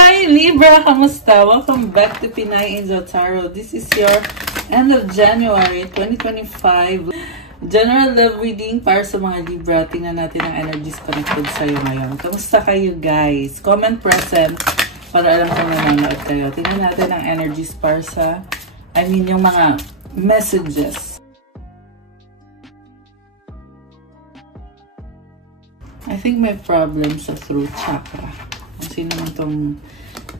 Hi Libra! Kamusta? Welcome back to Pinay Angel Tarot. This is your end of January 2025 general love reading para sa mga Libra. Tingnan natin ang energies connected sa'yo ngayon. Kamusta kayo guys? Comment present para alam kung nanonood kayo. Tingnan natin ang energies para sa, yung mga messages. I think may problem sa throat chakra. Kung sino man itong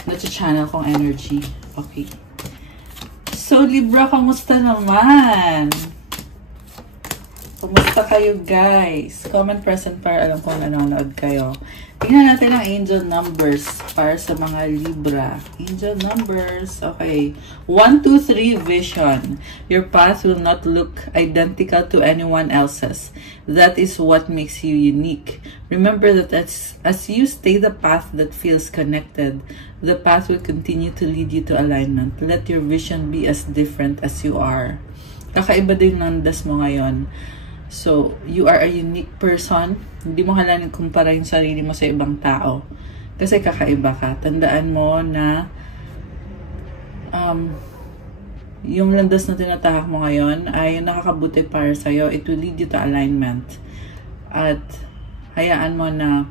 nasa-channel kong energy. Okay. So, Libra, kamusta naman? Kamusta kayo, guys? Comment present para alam kung nanonood kayo. Tingnan natin ang angel numbers para sa mga Libra. Angel numbers. Okay. 1, 2, 3 vision. Your path will not look identical to anyone else's. That is what makes you unique. Remember that as you stay the path that feels connected, the path will continue to lead you to alignment. Let your vision be as different as you are. Kakaiba din nandas mo ngayon. So, you are a unique person. Hindi mo kailangan kumpara yung sarili mo sa ibang tao. Kasi kakaiba ka. Tandaan mo na yung landas na tinatahak mo ngayon ay nakakabuti para sa'yo. It will lead you to alignment. At hayaan mo na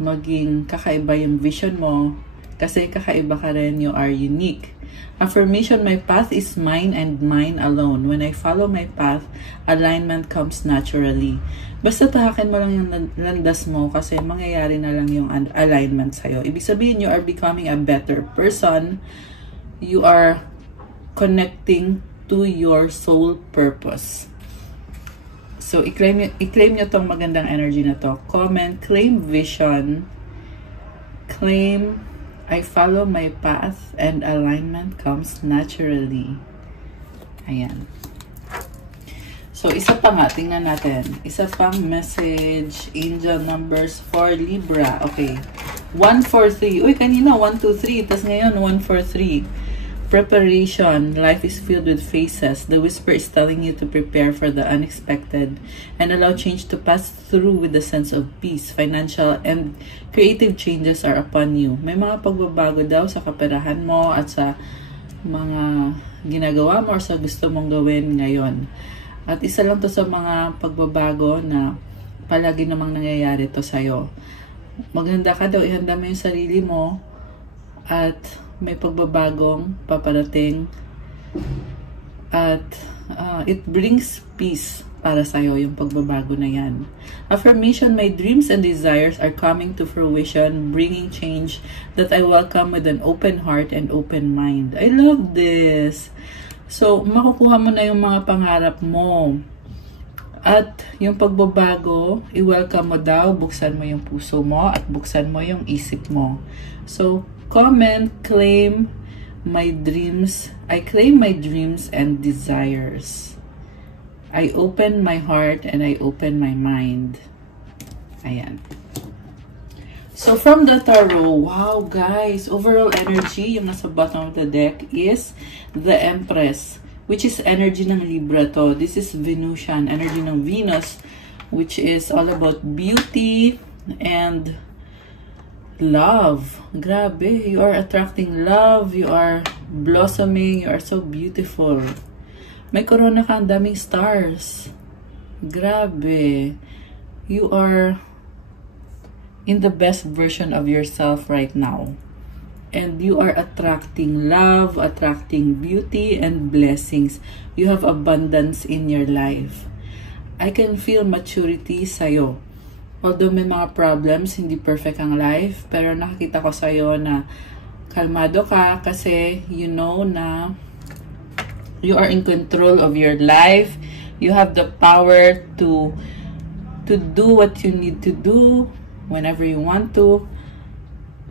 maging kakaiba yung vision mo. Kasi kakaiba ka rin. You are unique. Affirmation, my path is mine and mine alone. When I follow my path, alignment comes naturally. Basta tahakin mo lang yung landas mo kasi mangyayari na lang yung alignment sa'yo. Ibig sabihin, you are becoming a better person. You are connecting to your soul purpose. So, i-claim nyo tong magandang energy na to. Comment, claim vision, claim I follow my path and alignment comes naturally. Ayan. So, isa pa nga. Tingnan natin. Isa pang message. Angel numbers for Libra. Okay. 1, 4, 3. Uy, kanina 1, 2, 3. Tapos ngayon 1, 4, 3. Preparation. Life is filled with phases. The whisper is telling you to prepare for the unexpected and allow change to pass through with a sense of peace. Financial and creative changes are upon you. May mga pagbabago daw sa kaperahan mo at sa mga ginagawa mo or sa gusto mong gawin ngayon. At isa lang to sa mga pagbabago na palagi namang nangyayari to sa'yo. Maganda ka daw, ihanda mo yung sarili mo at may pagbabagong paparating at it brings peace para sa'yo yung pagbabago na yan. Affirmation, my dreams and desires are coming to fruition, bringing change that I welcome with an open heart and open mind. I love this! So, makukuha mo na yung mga pangarap mo. At yung pagbabago, i-welcome mo daw, buksan mo yung puso mo at buksan mo yung isip mo. So, comment, claim my dreams. I claim my dreams and desires. I open my heart and I open my mind. Ayan. So, from the tarot, wow guys, overall energy, yung nasa bottom of the deck is the Empress, which is energy ng Libra to. This is Venusian, energy ng Venus, which is all about beauty and love. Grabe, you are attracting love, you are blossoming, you are so beautiful. May corona ka, ang daming stars. Grabe. You are in the best version of yourself right now. And you are attracting love, attracting beauty and blessings. You have abundance in your life. I can feel maturity sa'yo. Although may mga problems, hindi perfect ang life, pero nakikita ko sa'yo na kalmado ka kasi you know na you are in control of your life. You have the power to do what you need to do whenever you want to.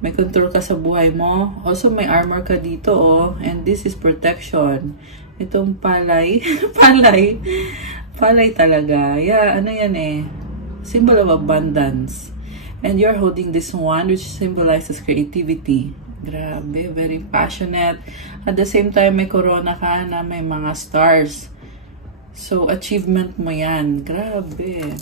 May control ka sa buhay mo. Also, may armor ka dito, oh. And this is protection. Itong palay. Palay talaga. Yeah, ano yan eh. Symbol of abundance. And you're holding this one which symbolizes creativity. Grabe, very passionate. At the same time, may corona ka na may mga stars. So, achievement mo yan. Grabe.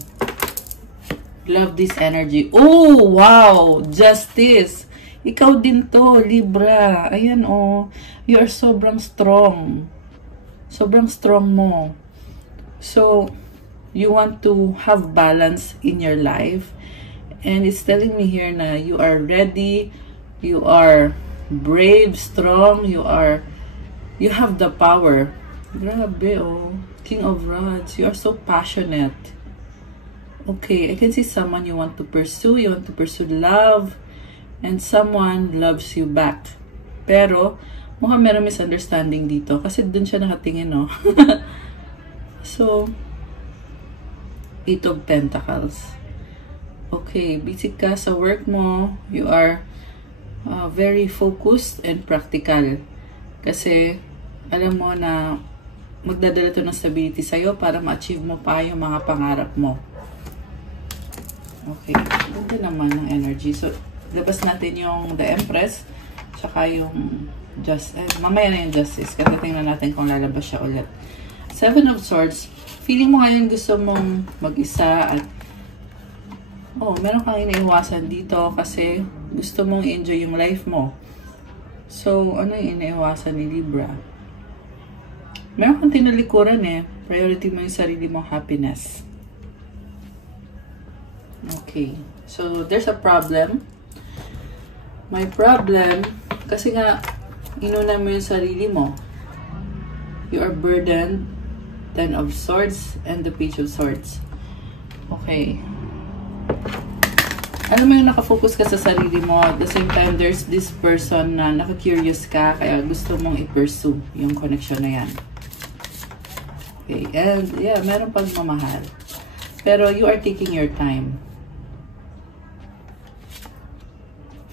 Love this energy. Oh, wow! Justice. Ikaw din to, Libra. Ayan, oh. You are sobrang strong. Sobrang strong mo. So, you want to have balance in your life. And it's telling me here na you are ready, you are brave, strong, you have the power. Grabe, oh. King of Rods, you are so passionate. Okay, I can see someone you want to pursue love, and someone loves you back. Pero, mukhang meron misunderstanding dito kasi dun siya nakatingin, no? So, 8 of Pentacles. Okay, busy ka sa work mo. You are very focused and practical. Kasi, alam mo na magdadala to ng stability sa'yo para ma-achieve mo pa yung mga pangarap mo. Okay, ganda naman ng energy. So, labas natin yung The Empress, tsaka yung mamaya na yung Justice. Kasi tingnan natin kung lalabas siya ulit. 7 of Swords. Feeling mo ngayon gusto mong mag-isa at meron kang iniiwasan dito kasi gusto mong enjoy yung life mo. So, ano yung iniiwasan ni Libra? Meron kang tinalikuran Priority mo yung sarili mong happiness. Okay. So, there's a problem. My problem, kasi nga, inuna mo yung sarili mo. You are burdened. 10 of Swords and the Page of Swords. Okay. Alam mo yung nakafocus ka sa sarili mo. At the same time, there's this person na naka-curious ka, kaya gusto mong i-pursue yung connection na yan. Okay. And, yeah, meron pagmamahal. Pero you are taking your time.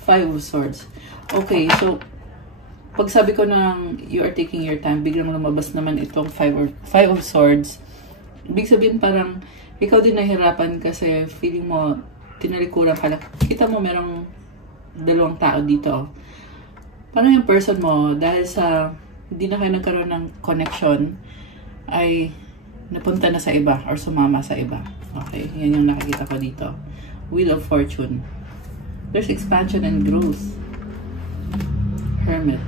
5 of Swords. Okay, so, pag sabi ko ng you are taking your time, biglang lumabas naman itong 5 of Swords. Ibig sabihin parang, ikaw din nahirapan kasi feeling mo, tinalikuran ka lang. Kita mo merong dalawang tao dito. Parang yung person mo, dahil sa hindi na kayo nagkaroon ng connection, ay napunta na sa iba or sumama sa iba. Okay, yan yung nakikita ko dito. Wheel of Fortune. There's expansion and growth. Hermit.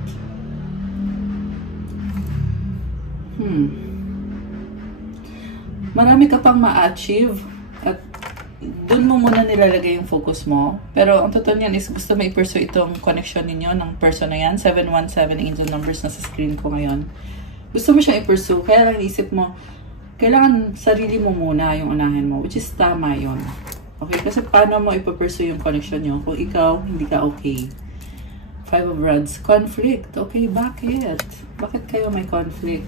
Marami ka pang ma-achieve at doon mo muna nilalagay yung focus mo. Pero ang totoo niyan is gusto mo i-pursue itong connection ninyo ng person na yan. 717 angel numbers na sa screen ko ngayon. Gusto mo siyang i-pursue. Kaya lang isip mo, kailangan sarili mo muna yung unahin mo. Which is tama yun. Okay? Kasi paano mo i-pursue yung connection nyo kung ikaw hindi ka okay? 5 of Rods. Conflict. Okay, bakit? Bakit kayo may conflict?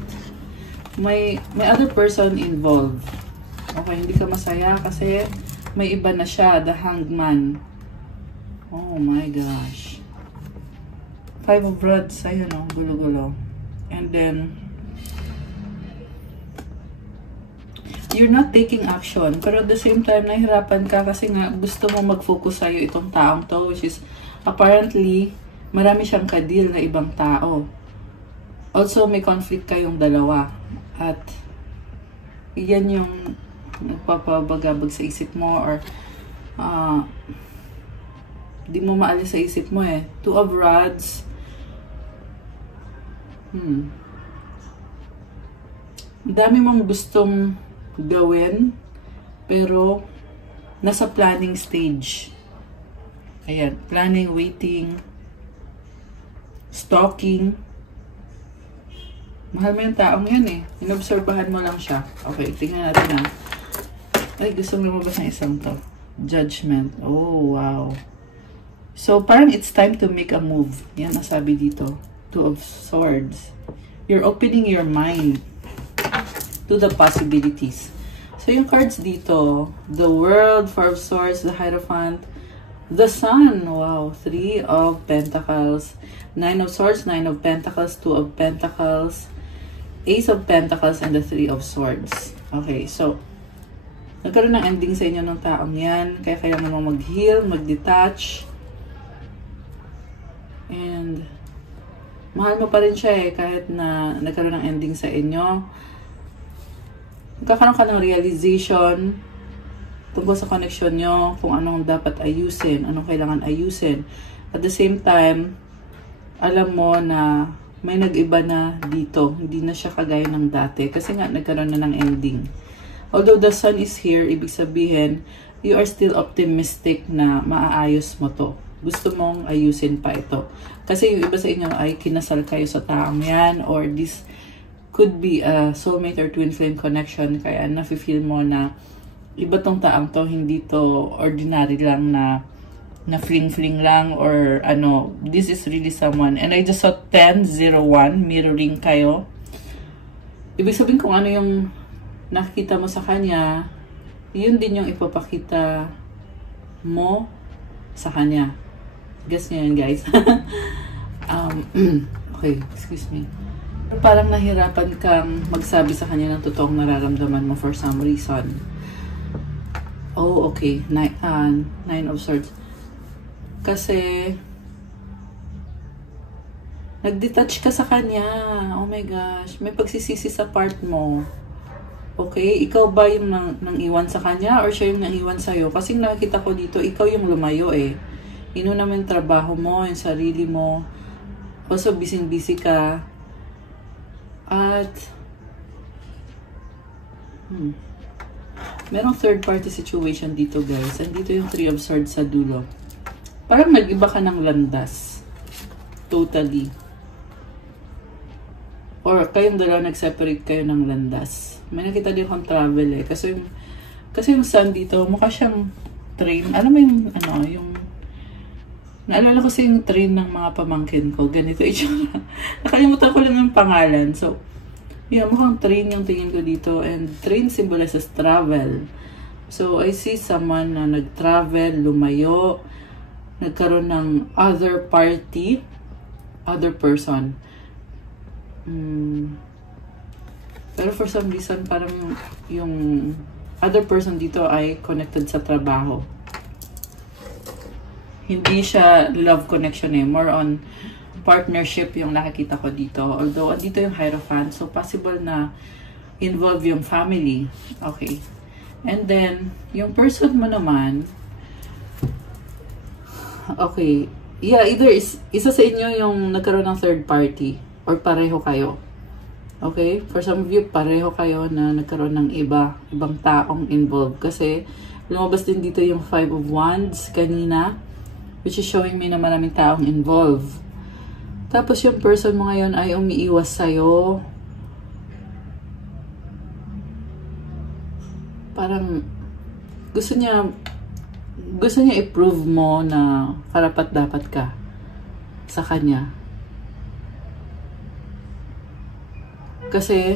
May other person involved. Okay, hindi ka masaya kasi may iba na siya, the Hangman. Oh my gosh. 5 of Rods. Ayun o, gulo-gulo. And then, you're not taking action. Pero at the same time, nahihirapan ka kasi nga gusto mo mag-focus sa'yo itong taong to, which is apparently, marami siyang kadil na ibang tao. Also, may conflict kayong dalawa. At, yan yung nagpapabagabag sa isip mo or di mo maalis sa isip mo 2 of Rods. Dami mong gustong gawin, pero nasa planning stage. Ayan, planning, waiting, stalking. Mahal mo yung taong yan Inobserbahan mo lang siya. Okay, tingnan natin Ay, gusto mo lumabas ng isang to. Judgment. Oh, wow. So, parang it's time to make a move. Yan nasabi dito. 2 of Swords. You're opening your mind to the possibilities. So, yung cards dito, the World, 4 of Swords, the Hierophant, the Sun, wow, 3 of Pentacles, 9 of Swords, 9 of Pentacles, 2 of Pentacles, Ace of Pentacles, and the 3 of Swords. Okay, so, nagkaroon ng ending sa inyo ng taong yan, kaya kailangan mo mag-heal, mag-detach, and mahal mo pa rin siya kahit na nagkaroon ng ending sa inyo. Magkakaroon ka ng realization tungkol sa connection nyo, kung anong dapat ayusin, anong kailangan ayusin. At the same time, alam mo na may nag-iba na dito. Hindi na siya kagaya ng dati. Kasi nga, nagkaroon na ng ending. Although the sun is here, ibig sabihin, you are still optimistic na maaayos mo to. Gusto mong ayusin pa ito. Kasi yung iba sa inyo ay kinasal kayo sa taong yan, or this could be a soulmate or twin flame connection. Kaya nafe-feel mo na iba tong taong to, hindi to ordinary lang na fling-fling lang, or ano, this is really someone. And I just saw 1001 mirroring kayo. Ibig sabihin kung ano yung nakikita mo sa kanya, yun din yung ipapakita mo sa kanya. Guess nyo yun, guys. Okay, excuse me. Parang nahirapan kang magsabi sa kanya ng totoong nararamdaman mo for some reason. Oh, okay. Nine of Swords. Kasi nag-detach ka sa kanya. Oh my gosh. May pagsisisi sa part mo. Okay? Ikaw ba yung nang iwan sa kanya, or siya yung nang iwan sa'yo? Kasi nakikita ko dito, ikaw yung lumayo eh. Inuna mo yung trabaho mo, yung sarili mo. Also, busy-busy ka. At merong third party situation dito, guys. And dito yung 3 of Swords sa dulo. Parang nag-iba ka ng landas. Totally. Or kayong dalawa nag-separate kayo ng landas. May nakita din akong travel eh. Kasi yung sun dito, mukha siyang train. Alam mo yung, ano, yung naalala ko yung train ng mga pamangkin ko. Ganito itsura. Nakalimutan ko lang yung pangalan. So, yeah, mukhang train yung tingin ko dito. And train symbolizes travel. So, I see someone na nag-travel, lumayo, nagkaroon ng other party, other person. Pero for some reason, parang yung other person dito ay connected sa trabaho. Hindi siya love connection eh. More on partnership yung nakikita ko dito. Although, andito yung Hierophant. So, possible na involve yung family. Okay. And then, yung person mo naman, okay. Yeah, either isa sa inyo yung nagkaroon ng third party or pareho kayo. Okay? For some of you, pareho kayo na nagkaroon ng ibang taong involved. Kasi, lumabas din dito yung 5 of Wands kanina, which is showing me na maraming taong involved. Tapos yung person mo ngayon ay umiiwas sa'yo. Parang gusto niya i-prove mo na karapat dapat ka sa kanya. Kasi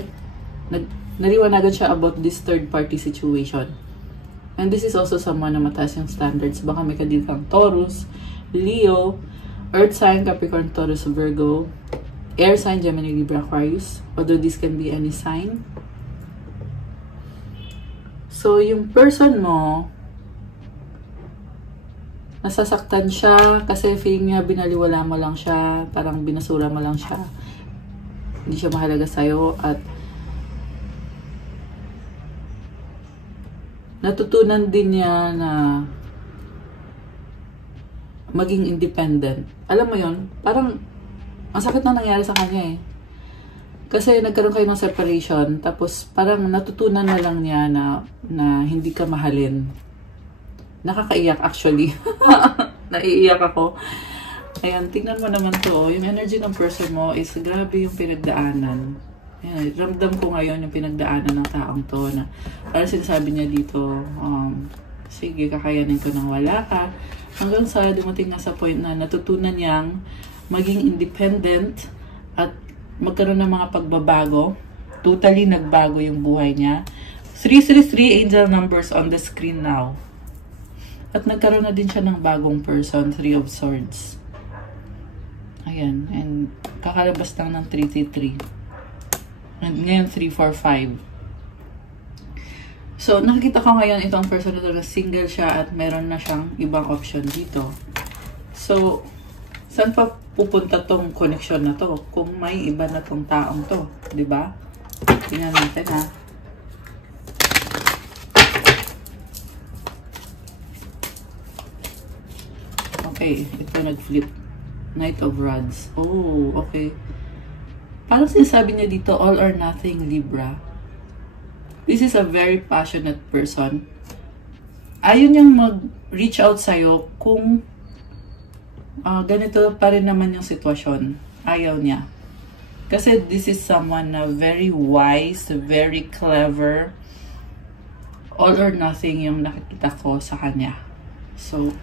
naliwanagan siya about this third party situation. And this is also someone na mataas yung standards. Baka may kadil kang Taurus, Leo, Earth sign, Capricorn, Taurus, Virgo, Air sign, Gemini, Libra, Aquarius. Although this can be any sign. So, yung person mo, nasasaktan siya kasi feeling niya binaliwala mo lang siya, parang binasura mo lang siya. Hindi siya mahalaga sa'yo at natutunan din niya na maging independent. Alam mo yon, parang ang sakit na nangyari sa kanya eh. Kasi nagkaroon kayo ng separation, tapos parang natutunan na lang niya na hindi ka mahalin. Nakakaiyak actually. Naiiyak ako. Ayan, tingnan mo naman to. Yung energy ng person mo is grabe yung pinagdaanan. Ayan, ramdam ko ngayon yung pinagdaanan ng taong to na parang sinasabi niya dito, sige, kakayanin ko nang wala ka. Hanggang sa dumating na sa point na natutunan niyang maging independent at magkaroon ng mga pagbabago. Totally nagbago yung buhay niya. 333 angel numbers on the screen now. At nagkaroon na din siya ng bagong person, 3 of Swords. Ayan, and kakalabas lang ng 333. And ngayon 345. So, nakikita ko ngayon itong person na single siya at meron na siyang ibang option dito. So, saan pa pupunta tong connection na to? Kung may iba na tong taong to, di ba? Tingnan natin ha. Okay, ito nag-flip. Knight of Rods. Oh, okay. Parang sinasabi niya dito, all or nothing, Libra. This is a very passionate person. Ayaw niyang mag-reach out sa'yo kung ganito pa rin naman yung sitwasyon. Ayaw niya. Kasi this is someone na very wise, very clever. All or nothing yung nakikita ko sa kanya. So,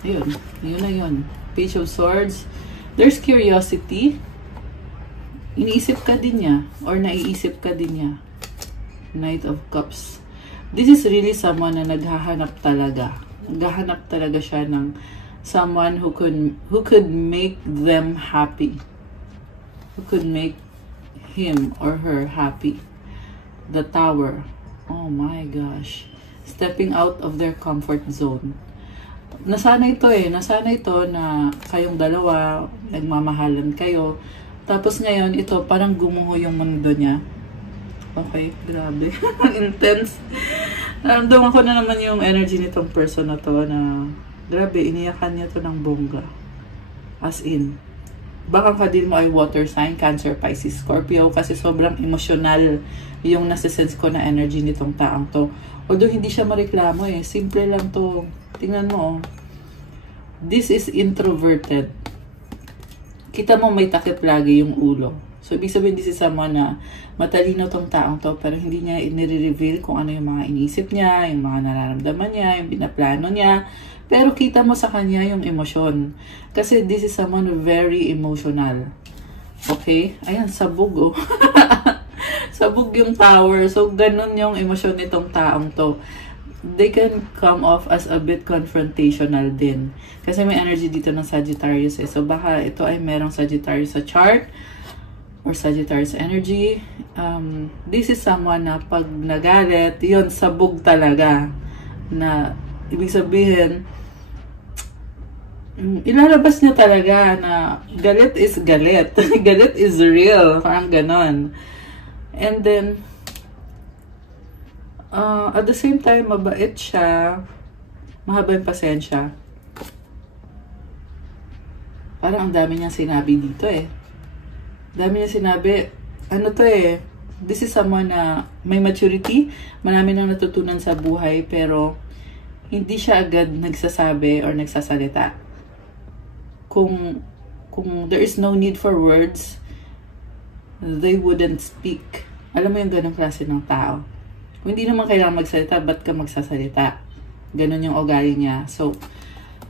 yun. Yun na yun. Page of Swords. There's curiosity. Iniisip ka din niya. Or naiisip ka din niya. Knight of Cups. This is really someone na naghahanap talaga. Naghahanap talaga siya ng someone who could make them happy. Who could make him or her happy. The Tower. Oh my gosh. Stepping out of their comfort zone. Nasanay ito na kayong dalawa, nagmamahalan kayo. Tapos ngayon, ito parang gumuho yung mundo niya. Okay, grabe. Intense. Naramdaman ko na naman yung energy nitong person na to na grabe, iniyakan niya to ng bongga. As in, baka ka din mo ay water sign, Cancer, Pisces, Scorpio, kasi sobrang emotional yung nasisense ko na energy nitong taong to. Although hindi siya mareklamo simple lang to. Tingnan mo, this is introverted. Kita mo may takip lagi yung ulo. So, ibig sabihin, this is someone na matalino tong taong to, pero hindi niya inire-reveal kung ano yung mga iniisip niya, yung mga nararamdaman niya, yung binaplano niya. Pero kita mo sa kanya yung emosyon. Kasi this is someone very emotional. Okay? Ayan, sabog oh. Sabog yung Tower. So, ganun yung emosyon nitong taong to. They can come off as a bit confrontational din. Kasi may energy dito ng Sagittarius So, baka ito ay merong Sagittarius sa chart or Sagittarius energy. This is someone na pag nagalit, yun, sabog talaga. Na, ibig sabihin, ilalabas niya talaga na galit is galit. Galit is real. Parang ganon. And then, at the same time, mabait siya. Mahaba yung pasensya. Parang ang dami niyang sinabi dito Dami niya sinabi. Ano to this is someone na may maturity. Marami nang natutunan sa buhay, pero hindi siya agad nagsasabi or nagsasalita. Kung there is no need for words, they wouldn't speak. Alam mo yung ganong klase ng tao. Kung hindi naman kailangan magsalita, ba't ka magsasalita? Ganon yung ugali niya. So,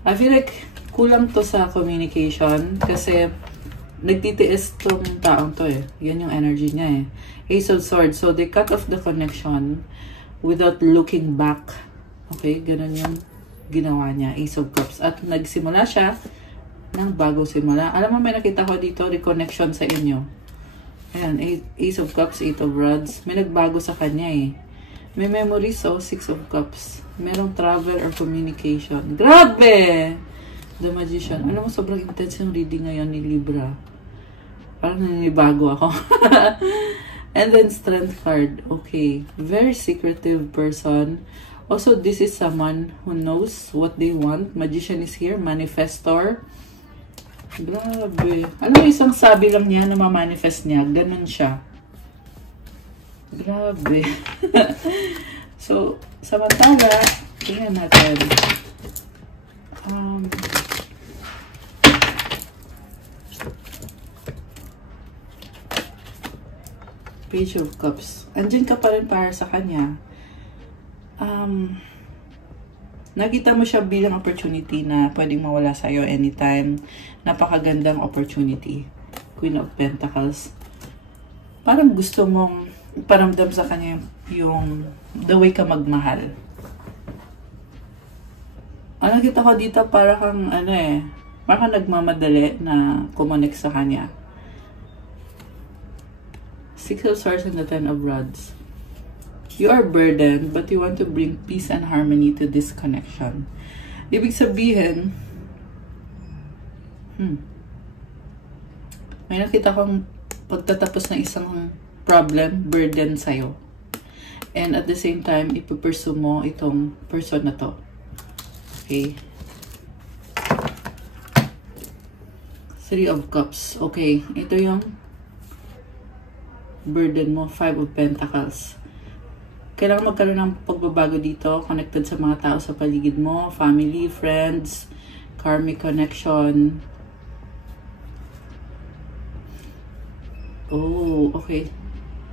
I feel like kulang to sa communication kasi nagtitiis tong taong to Yan yung energy niya Ace of Swords. So, they cut off the connection without looking back. Okay? Ganon yung ginawa niya. Ace of Cups. At nagsimula siya ng bagong simula. Alam mo, may nakita ko dito, reconnection sa inyo. Ayan, Ace of Cups, Eight of Rods. May nagbago sa kanya May memories, Six of Cups. Merong travel or communication. Grabe! The Magician. Alam mo, sobrang intense yung reading ngayon ni Libra. Parang naninibago ako. And then, Strength card. Okay. Very secretive person. Also, this is someone who knows what they want. Magician is here. Manifestor. Grabe. Ano isang sabi lang niya na ma-manifest niya? Ganun siya. Grabe. So, samantala, tingnan natin. Page of Cups. Andyan ka pa rin para sa kanya. Nakita mo siya bilang opportunity na pwedeng mawala sa'yo anytime. Napakagandang opportunity. Queen of Pentacles. Parang gusto mong iparamdam sa kanya yung the way ka magmahal. Nakita ko dito para kang parang nagmamadali na kumonek sa kanya. Six of Swords and the Ten of Rods. You are burdened, but you want to bring peace and harmony to this connection. Ibig sabihin, may nakita kong pagtatapos ng isang problem, burden sa'yo. And at the same time, ipupursue mo itong person na to. Okay? Three of Cups. Okay, ito yung burden mo. Five of Pentacles. Kailangan magkaroon ng pagbabago dito. Connected sa mga tao sa paligid mo. Family, friends, karmic connection. Oh, okay.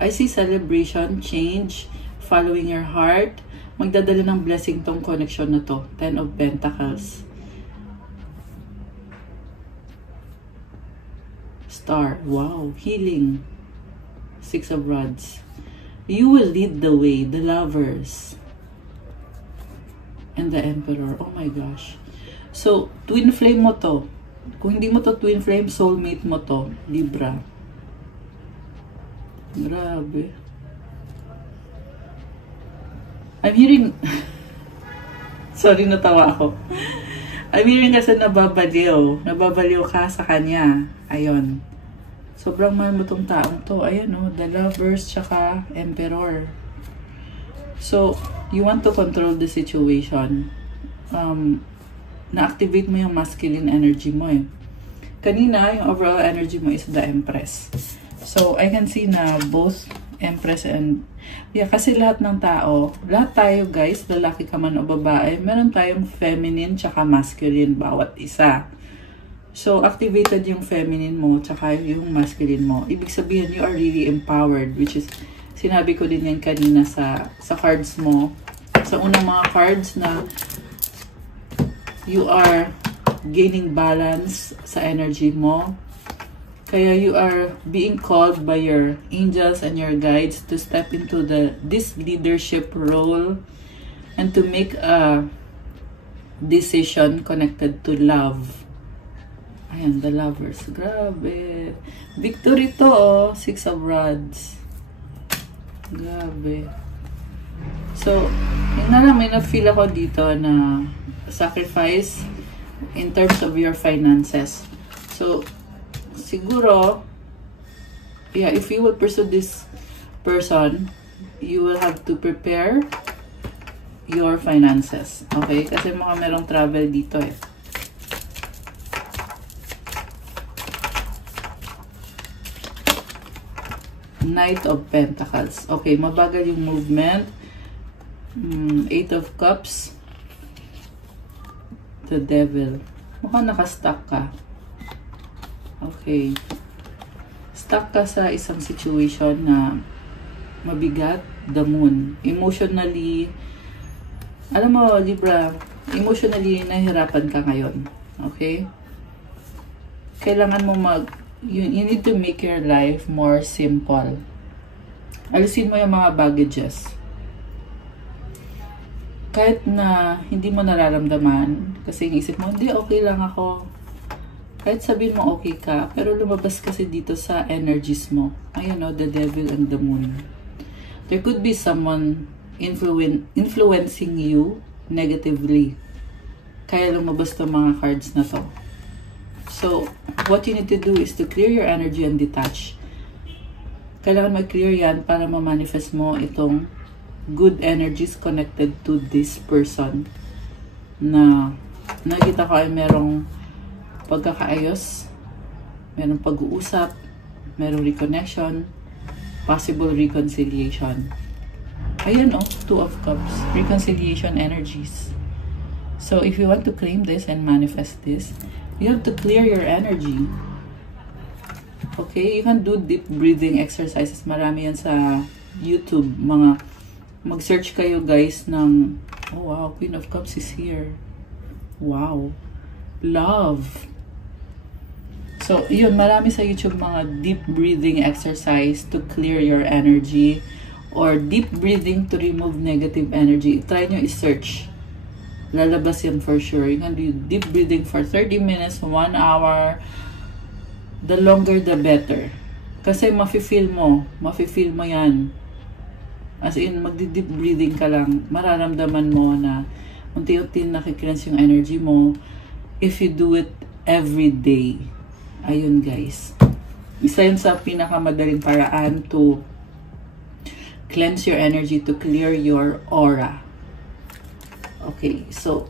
I see celebration, change, following your heart. Magdadala ng blessing tong connection na to. Ten of Pentacles. Star. Wow. Healing. Six of Rods. You will lead the way. The Lovers. And the Emperor. Oh my gosh. So, twin flame mo to. Kung hindi mo to twin flame, soulmate mo to. Libra. Grabe. I'm hearing... Sorry, natawa ako. I'm hearing kasi nababaliw. Nababaliw ka sa kanya. Ayun. Sobrang mahal mo tong taong to. Ayan o, the Lovers, tsaka Emperor. So, you want to control the situation. Na-activate mo yung masculine energy mo eh. Kanina, yung overall energy mo is the Empress. So, I can see na both Empress and... Yeah, kasi lahat ng tao, lahat tayo guys, lalaki ka man o babae, meron tayong feminine tsaka masculine bawat isa. So, activated yung feminine mo tsaka yung masculine mo. Ibig sabihin, you are really empowered, which is, sinabi ko din yan kanina sa cards mo. Sa unang mga cards na you are gaining balance sa energy mo. Kaya you are being called by your angels and your guides to step into this leadership role and to make a decision connected to love. Ayan, the Lovers. Grabe. Victory to, oh. Six of Rods. Grabe. So, yun na lang, may na-feel ako dito na sacrifice in terms of your finances. So, siguro, yeah, if you will pursue this person, you will have to prepare your finances. Okay? Kasi merong travel dito eh. Knight of Pentacles. Okay, mabagal yung movement. Eight of Cups. The Devil. Mukhang nakastuck ka. Okay. Stuck ka sa isang situation na mabigat. The Moon. Emotionally, alam mo, Libra, emotionally nahihirapan ka ngayon. Okay? Kailangan mo you need to make your life more simple. Alisin mo yung mga baggages. Kahit na hindi mo nararamdaman, kasi isip mo, hindi, okay lang ako. Kahit sabihin mo okay ka, pero lumabas kasi dito sa energies mo. Ayan o, the Devil and the Moon. There could be someone influencing you negatively. Kaya lumabas itong mga cards na to. So, what you need to do is to clear your energy and detach. Kailangan mag-clear yan para ma-manifest mo itong good energies connected to this person na nakita ko ay merong pagkakaayos, merong pag-uusap, merong reconnection, possible reconciliation. Ayan o, Two of Cups, reconciliation energies. So, if you want to claim this and manifest this, you have to clear your energy. Okay? You can do deep breathing exercises. Marami yan sa YouTube. Mag-search kayo guys ng, oh wow, Queen of Cups is here. Wow. Love. So, yun, marami sa YouTube mga deep breathing exercise to clear your energy or deep breathing to remove negative energy. Try nyo i-search. Lalabas yan for sure. You can do deep breathing for 30 minutes, 1 hour. The longer, the better. Kasi mafe-feel mo yan. As in, magdi-deep breathing ka lang, mararamdaman mo na unti-unti nakiklense yung energy mo if you do it every day. Ayun guys. Isa yun sa pinakamadaling paraan to cleanse your energy, to clear your aura. Okay, so,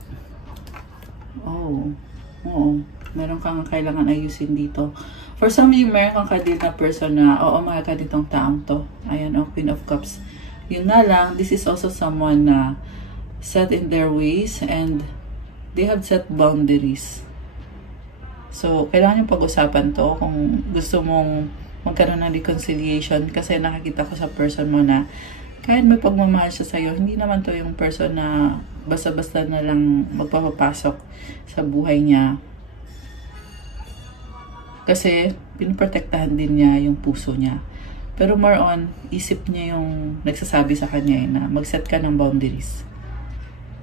Meron kang kailangan ayusin dito. For some of you, meron kang kadil na person na, oo, mahal ka ditong taong to. Ayan, oh, Queen of Cups. Yun nga lang, this is also someone na set in their ways and they have set boundaries. So, kailangan yung pag-usapan to kung gusto mong magkaroon ng reconciliation kasi nakakita ko sa person mo na kahit may pagmamahal siya sa'yo, hindi naman to yung person na basta-basta na lang magpapapasok sa buhay niya. Kasi, pinoprotektahan din niya yung puso niya. Pero more on, isip niya yung nagsasabi sa kanya na mag-set ka ng boundaries.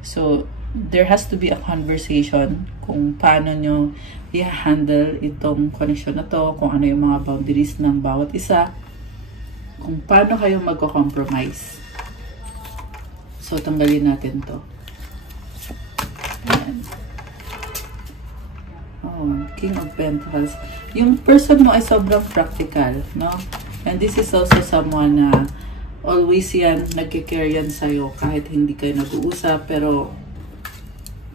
So, there has to be a conversation kung paano nyo i-handle itong connection na to, kung ano yung mga boundaries ng bawat isa, kung paano kayo magko-compromise. So, tanggalin natin to. Ayan. Oh, King of Pentacles. Yung person mo ay sobrang practical, no? And this is also someone na always yan, nagkikare yan sa'yo kahit hindi kayo nag-uusap, pero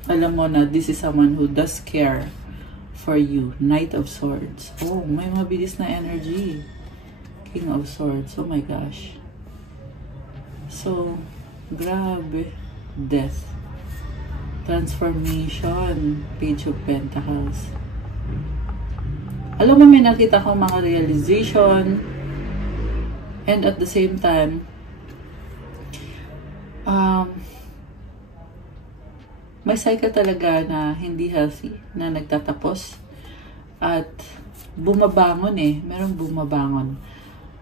alam mo na this is someone who does care for you. Knight of Swords. Oh, may mabilis na energy. King of Swords. Oh my gosh. So, grabe. Death. Transformation. Page of Pentacles. Alam mo, may nakita ko mga realization. And at the same time, may cycle talaga na hindi healthy, na nagtatapos. At bumabangon eh. Merong bumabangon.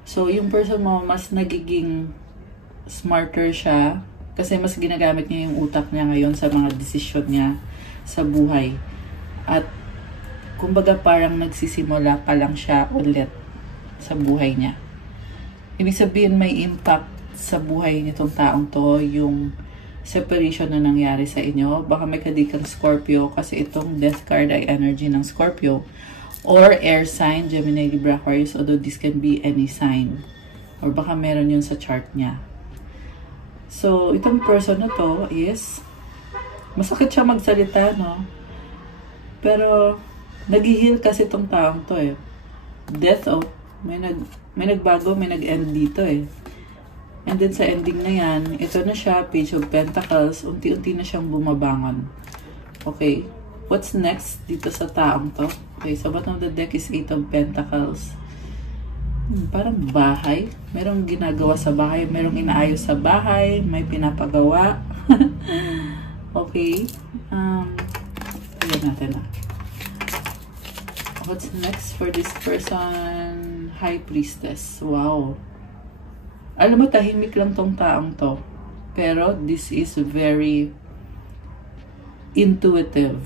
So, yung person mo, mas nagiging smarter siya. Kasi mas ginagamit niya yung utak niya ngayon sa mga desisyon niya sa buhay. At, kumbaga parang nagsisimula pa lang siya ulit sa buhay niya. Ibig sabihin may impact sa buhay nitong taong to yung separation na nangyari sa inyo. Baka may kadikang Scorpio kasi itong death card ay energy ng Scorpio. Or air sign, Gemini, Libra, Aquarius, although this can be any sign. Or baka meron yun sa chart niya. So, itong person na to is masakit siya magsalita, no? Pero, nag-heal kasi itong taong to eh. Death, oh. May nagbago, may nag-end dito eh. And then sa ending na yan, ito na siya, Page of Pentacles, unti-unti na siyang bumabangon. Okay, what's next dito sa taong to? Okay, so bottom of the deck is 8 of Pentacles. Parang bahay. Merong ginagawa sa bahay, merong inaayos sa bahay, may pinapagawa. Okay, ayan natin ah. What's next for this person? High Priestess. Wow. Alam mo, tahimik lang tong taong to. Pero, this is very intuitive.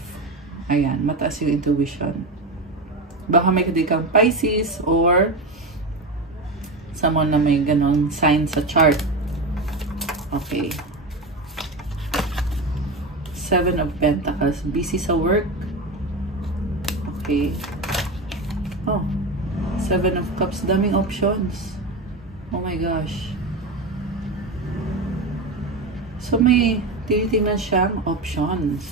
Ayan, mataas yung intuition. Baka may kadikang Pisces or someone na may ganon sign sa chart. Okay. 7 of Pentacles. Busy sa work. Okay. Oh. 7 of Cups. Daming options. Oh my gosh. So may tinitingnan siyang options.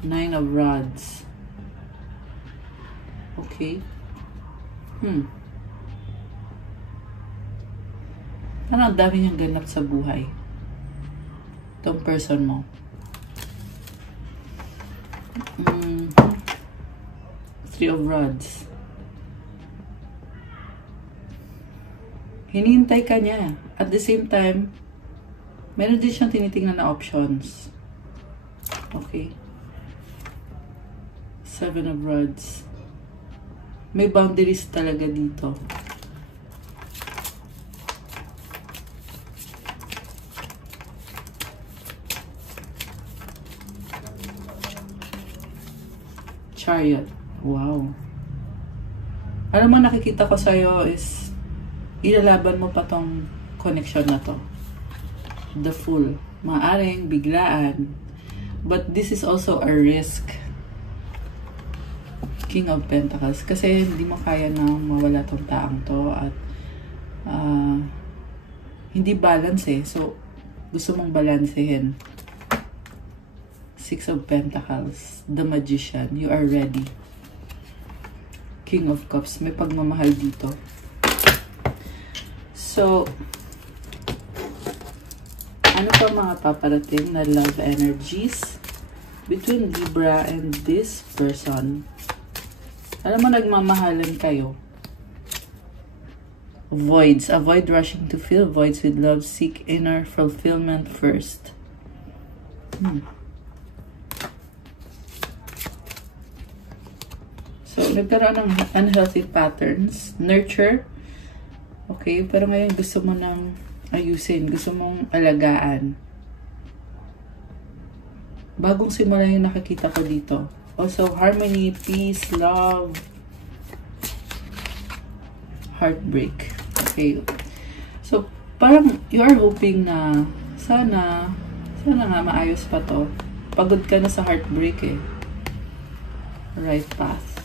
9 of Rods. Okay. Parang ang dami niyang ganap sa buhay. Itong person mo. Three of Rods. Hinihintay ka niya. At the same time, meron din siyang tinitingnan na options. Okay. 7 of Rods. May boundaries talaga dito. Chariot. Wow. Alam mo, nakikita ko sa'yo is ilalaban mo pa tong connection na to. The Fool. Maaring biglaan. But this is also a risk. King of Pentacles. Kasi hindi mo kaya na mawala tong taong to. At hindi balance eh. So, gusto mong balansehin. Six of Pentacles, the Magician. You are ready. King of Cups. May pagmamahal dito. So, ano pa mga paparating na love energies between Libra and this person? Alam mo, nagmamahalan kayo. Voids. Avoid rushing to fill voids with love. Seek inner fulfillment first. So, nagkaroon ng unhealthy patterns. Nurture. Okay, pero ngayon gusto mo nang ayusin. Gusto mong alagaan. Bagong simula yung nakikita ko dito. Also, harmony, peace, love, heartbreak. Okay. So, parang you are hoping na sana nga maayos pa to. Pagod ka na sa heartbreak eh. Right path.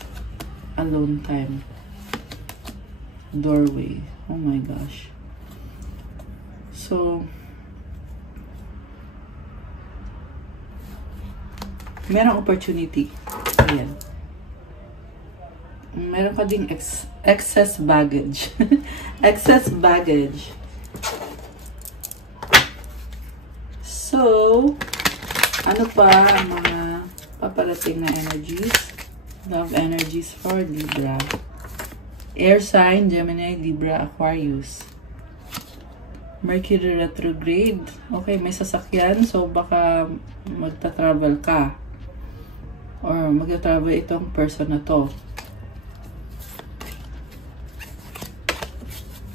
Alone time. Doorway. Oh my gosh. So, merong opportunity. Ayan. Meron ka ding excess baggage. Excess baggage. So, ano pa ang mga paparating na energies? Love energies for Libra. Air sign, Gemini, Libra, Aquarius. Mercury retrograde. Okay, may sasakyan. So, baka magta-travel ka. Or magta-travel itong person na to.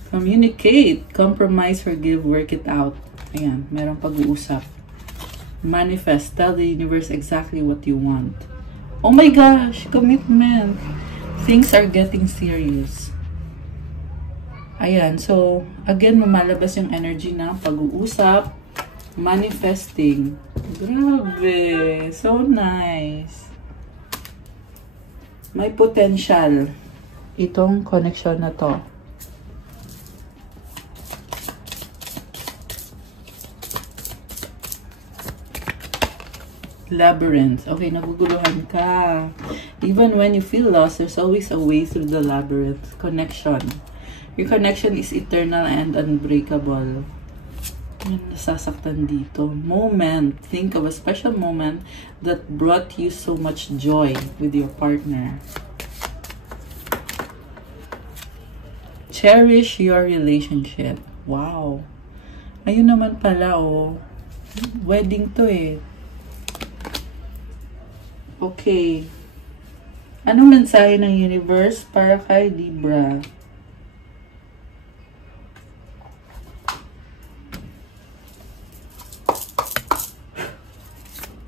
Communicate. Compromise, forgive, work it out. Ayan, merong pag-uusap. Manifest. Tell the universe exactly what you want. Oh my gosh, commitment. Things are getting serious. Ayan, so, again, mamalabas yung energy ng pag-uusap, manifesting. Grabe, so nice. May potential itong connection na to. Labyrinth. Okay, naguguluhan ka. Even when you feel lost, there's always a way through the labyrinth. Connection. Your connection is eternal and unbreakable. Yan, nasasaktan dito. Moment. Think of a special moment that brought you so much joy with your partner. Cherish your relationship. Wow. Ayun naman pala, oh. Wedding to eh. Okay. Anong mensahe ng universe para kay Libra?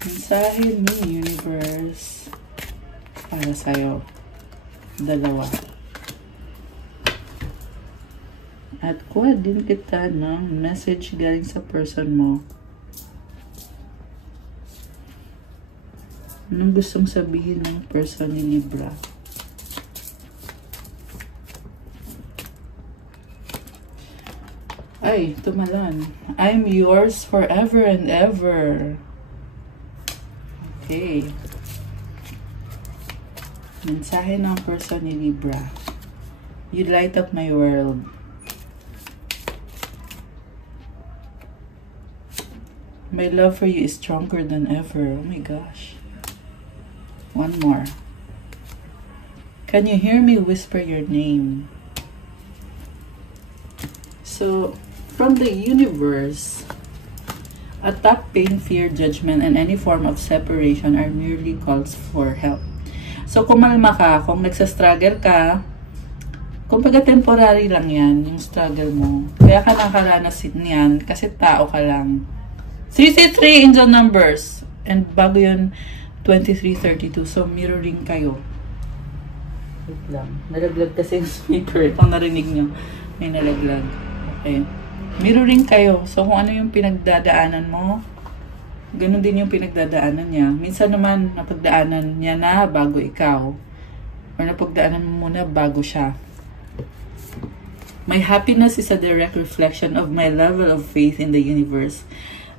Mensahe ng universe para sa'yo. Dalawa. At kuha din kita ng message galing sa person mo. Anong gustong sabihin ng person ni Libra? Ay, tumalan. I'm yours forever and ever. Okay. Mensahe ng person ni Libra. You light up my world. My love for you is stronger than ever. Oh my gosh. One more. Can you hear me whisper your name? So, from the universe, attack, pain, fear, judgment, and any form of separation are merely calls for help. So, kumalma ka, kung nagsastruggle ka, kumbaga temporary lang yan, yung struggle mo. Kaya ka nakaranas niyan, kasi tao ka lang. 333 angel numbers. And bago yun, 2332. So, mirroring kayo. Wait lang. Nalaglag kasi yung speaker. Kung narinig nyo, may nalaglag. Okay. Mirroring kayo. So, kung ano yung pinagdadaanan mo, ganun din yung pinagdadaanan niya. Minsan naman, napagdaanan niya na bago ikaw. Or napagdaanan mo muna bago siya. My happiness is a direct reflection of my level of faith in the universe.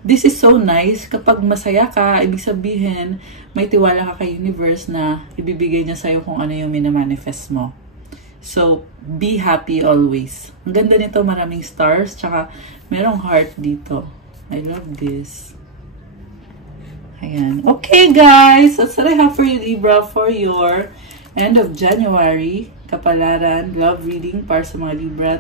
this is so nice. Kapag masaya ka, ibig sabihin, may tiwala ka kay universe na ibibigay niya sa'yo kung ano yung minamanifest mo. So, be happy always. Ang ganda nito, maraming stars, tsaka merong heart dito. I love this. Ayan. Okay, guys. That's what I have for you, Libra, for your end of January kapalaran, love reading para sa mga Libra.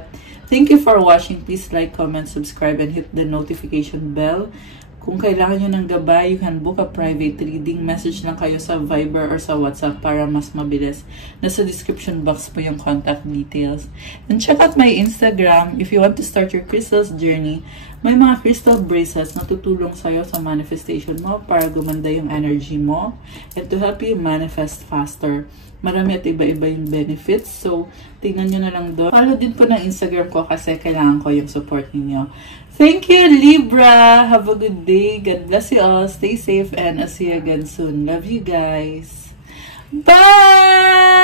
Thank you for watching. Please like, comment, subscribe, and hit the notification bell. Kung kailangan nyo ng gabay, you can book a private reading. Message lang kayo sa Viber or sa WhatsApp para mas mabilis. Nasa description box po yung contact details. And check out my Instagram if you want to start your crystals journey. May mga crystal bracelets na tutulong sa'yo sa manifestation mo para gumanda yung energy mo and to help you manifest faster. Marami at iba-iba yung benefits. So, tingnan nyo na lang doon. Follow din po ng Instagram ko kasi kailangan ko yung support ninyo. Thank you, Libra! Have a good day. God bless you all. Stay safe and I'll see you again soon. Love you guys. Bye!